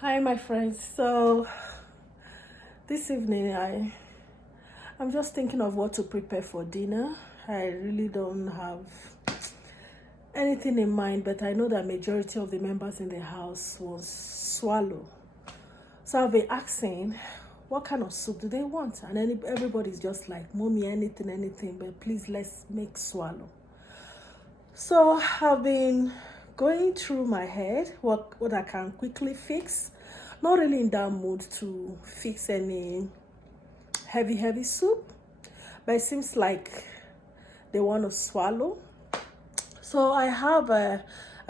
Hi, my friends. So this evening, I'm just thinking of what to prepare for dinner. I really don't have anything in mind, but I know that majority of the members in the house will swallow. So I've been asking, what kind of soup do they want? And everybody's just like, mommy, anything, but please let's make swallow. So I've been going through my head what I can quickly fix. Not really in that mood to fix any heavy soup, but it seems like they want to swallow. So I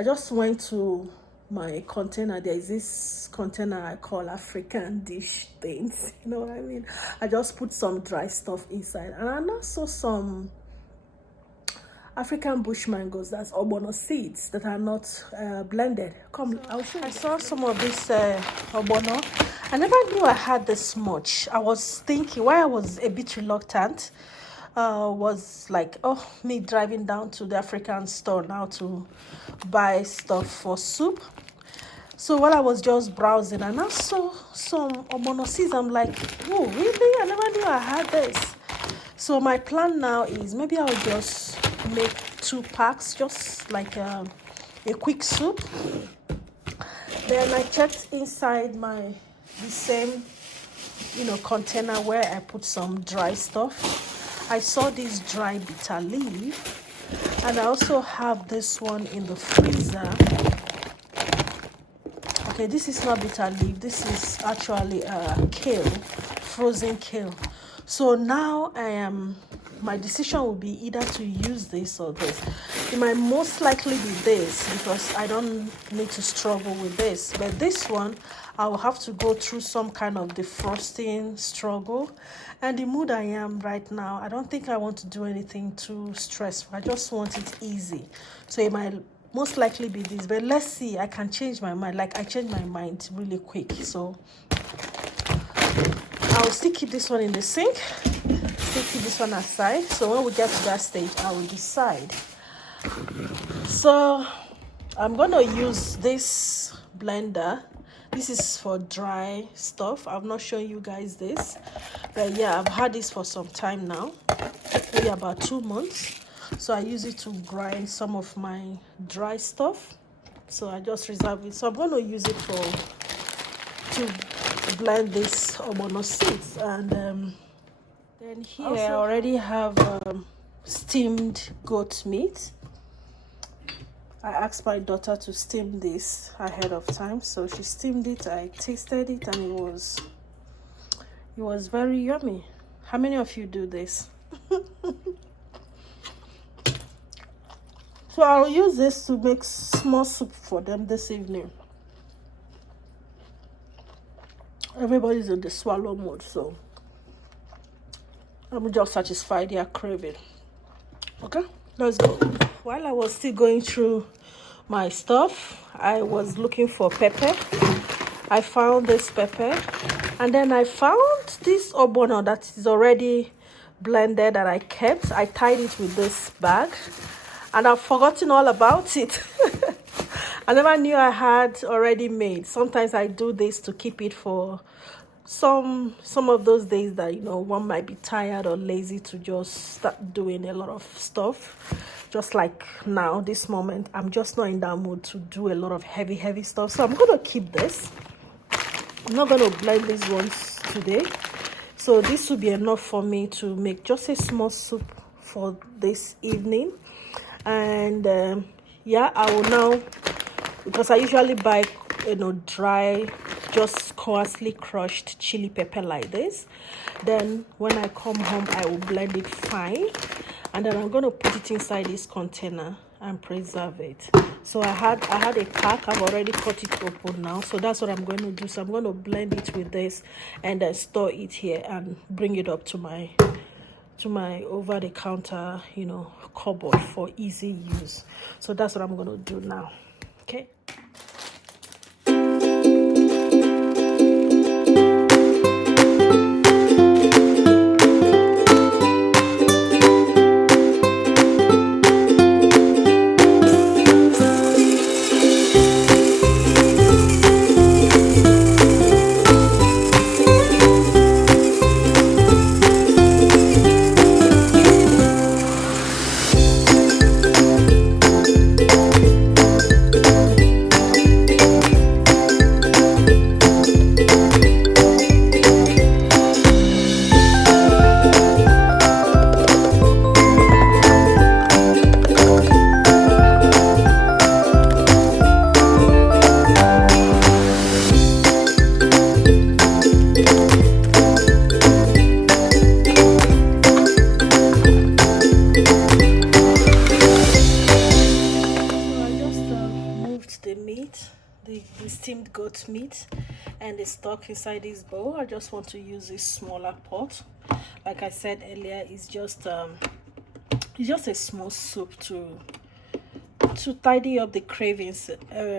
just went to my container. There is this container I call African dish things. You know what I mean? I just put some dry stuff inside, and I now saw some African bush mangoes, that's obono seeds that are not blended. Come, I'll show you. I saw some of this obono. I never knew I had this much. I was thinking, why I was a bit reluctant, was like, oh, me driving down to the African store now to buy stuff for soup. So while I was just browsing, and I saw some obono seeds, I'm like, oh, really? I never knew I had this. So my plan now is maybe I'll just make 2 packs, just like a quick soup. Then I checked inside the same container where I put some dry stuff. I saw this dry bitter leaf, and I also have this one in the freezer. Okay, this is not bitter leaf, this is actually kale, frozen kale. So now my decision will be either to use this or this. It might most likely be this because I don't need to struggle with this. But this one, I will have to go through some kind of defrosting struggle. And the mood I am right now, I don't think I want to do anything too stressful. I just want it easy. So it might most likely be this. But let's see, I can change my mind. Like I change my mind really quick. So I'll still keep this one in the sink, still keep this one aside. So when we get to that stage, I will decide. So I'm going to use this blender. This is for dry stuff. I've not shown you guys this, but yeah, I've had this for some time now, maybe about 2 months. So I use it to grind some of my dry stuff. So I just reserve it. So I'm going to use it to blend this obono seeds. And then here I already have steamed goat meat. I asked my daughter to steam this ahead of time, so she steamed it. I tasted it, and it was very yummy. How many of you do this? So I'll use this to make small soup for them this evening. Everybody's in the swallow mode, so let me just satisfy their craving. Okay, let's go. While I was still going through my stuff, I was looking for pepper. I found this pepper, and then I found this obono that is already blended that I kept. I tied it with this bag, and I've forgotten all about it. I never knew I had already made. Sometimes I do this to keep it for some of those days that one might be tired or lazy to just start doing a lot of stuff. Just like now, this moment, I'm just not in that mood to do a lot of heavy stuff. So I'm gonna keep this. I'm not gonna blend these ones today. So this will be enough for me to make just a small soup for this evening. And yeah, I will now, because I usually buy dry, just coarsely crushed chili pepper like this. Then when I come home, I will blend it fine, and then I'm going to put it inside this container and preserve it. So I had a pack. I've already cut it open now, so that's what I'm going to do. So I'm going to blend it with this and then store it here and bring it up to my over the counter cupboard for easy use. So that's what I'm going to do now. Okay. meat and the stock inside this bowl. I just want to use this smaller pot. Like I said earlier, it's just a small soup to tidy up the cravings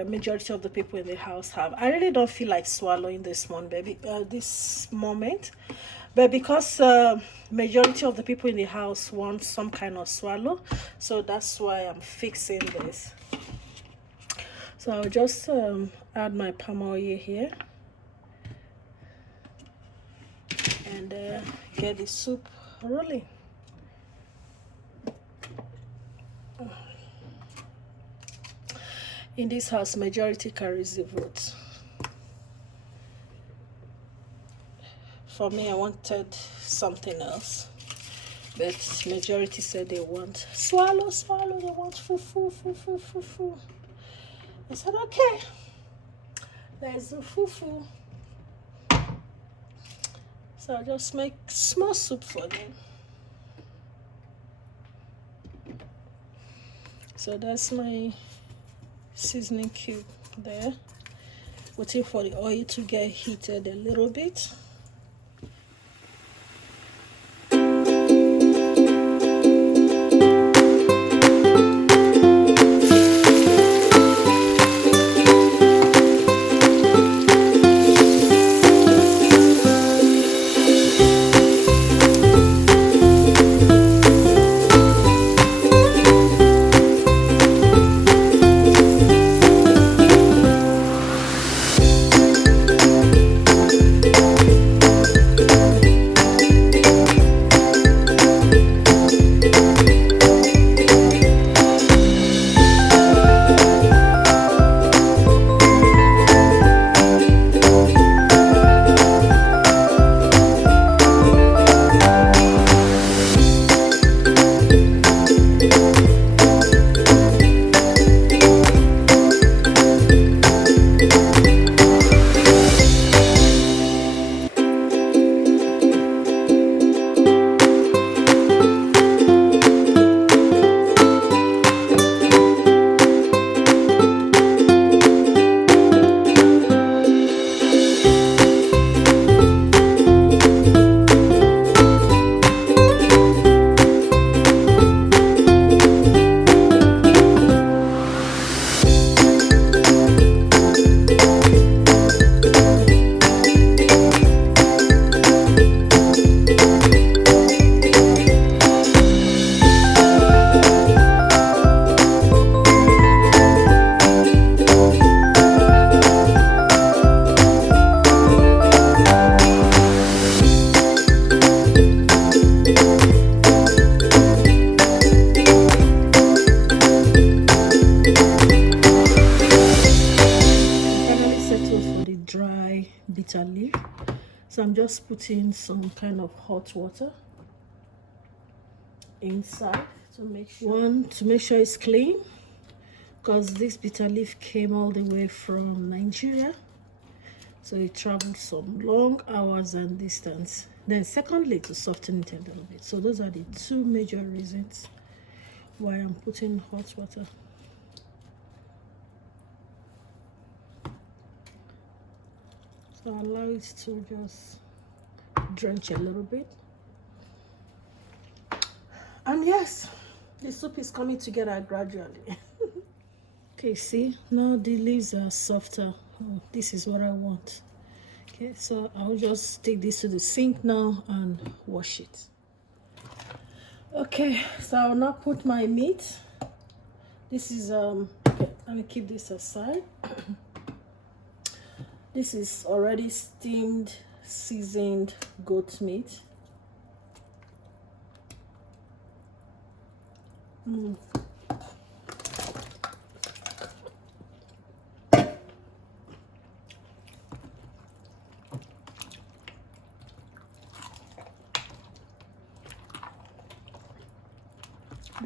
majority of the people in the house have. I really don't feel like swallowing this one, baby, this moment, but because majority of the people in the house want some kind of swallow, so that's why I'm fixing this. So I'll just add my palm oil here and get the soup rolling. In this house, majority carries the vote. For me, I wanted something else, but majority said they want swallow, they want fufu, fufu, fufu. I said, okay, let's do fufu. So I'll just make small soup for them. So that's my seasoning cube there, waiting for the oil to get heated a little bit. Bitter leaf, so I'm just putting some kind of hot water inside to make sure it's clean, because this bitter leaf came all the way from Nigeria, so it traveled some long hours and distance. Then secondly, to soften it a little bit. So those are the two major reasons why I'm putting hot water. So allow it to just drench a little bit. And yes, the soup is coming together gradually. Okay, see, now the leaves are softer. Oh, this is what I want. Okay, so I'll just take this to the sink now and wash it. Okay, so I'll now put my meat. This is okay, let me keep this aside. This is already steamed, seasoned goat meat. The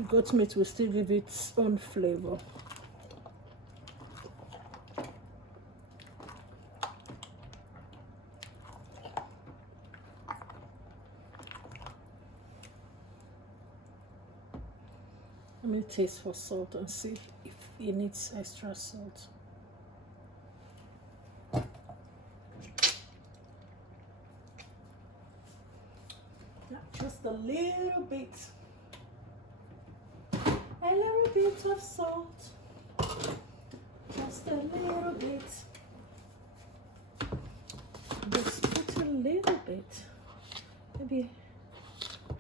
goat meat will still give its own flavor. Let me taste for salt and see if it needs extra salt. just a little bit of salt, just a little bit, just put a little bit, maybe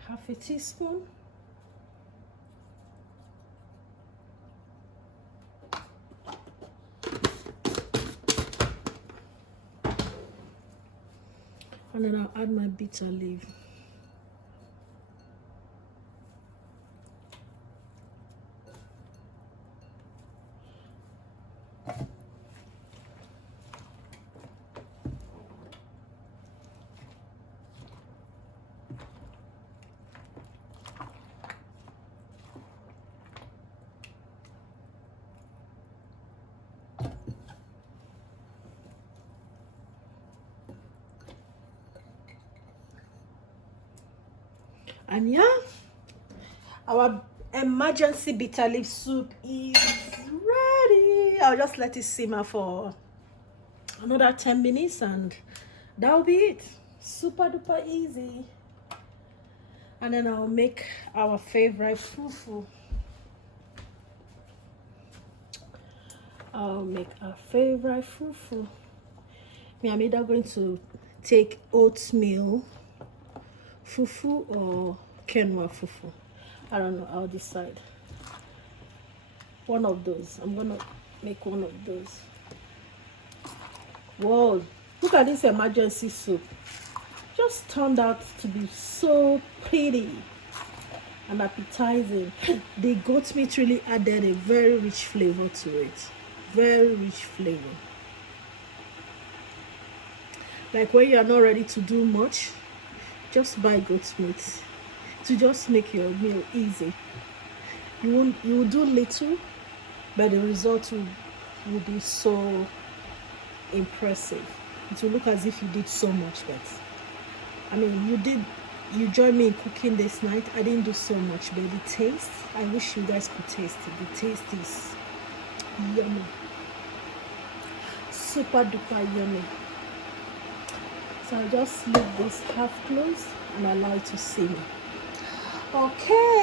half a teaspoon. And then I'll add my bitter leaf. And yeah, our emergency bitter leaf soup is ready. I'll just let it simmer for another 10 minutes and that'll be it. Super duper easy. And then I'll make our favorite fufu. Me, I'm either going to take oatmeal fufu or quinoa fufu. I don't know, I'll decide. One of those. I'm gonna make one of those. Whoa, look at this emergency soup. Just turned out to be so pretty and appetizing. The goat meat really added a very rich flavor to it. Very rich flavor. Like when you are not ready to do much, just buy goat meat to just make your meal easy. You will do little, but the result will be so impressive. It will look as if you did so much, but I mean, you joined me in cooking this night. I didn't do so much, but the taste, I wish you guys could taste it. The taste is yummy. Super duper yummy. So I just leave this half closed and allow it to simmer. Okay,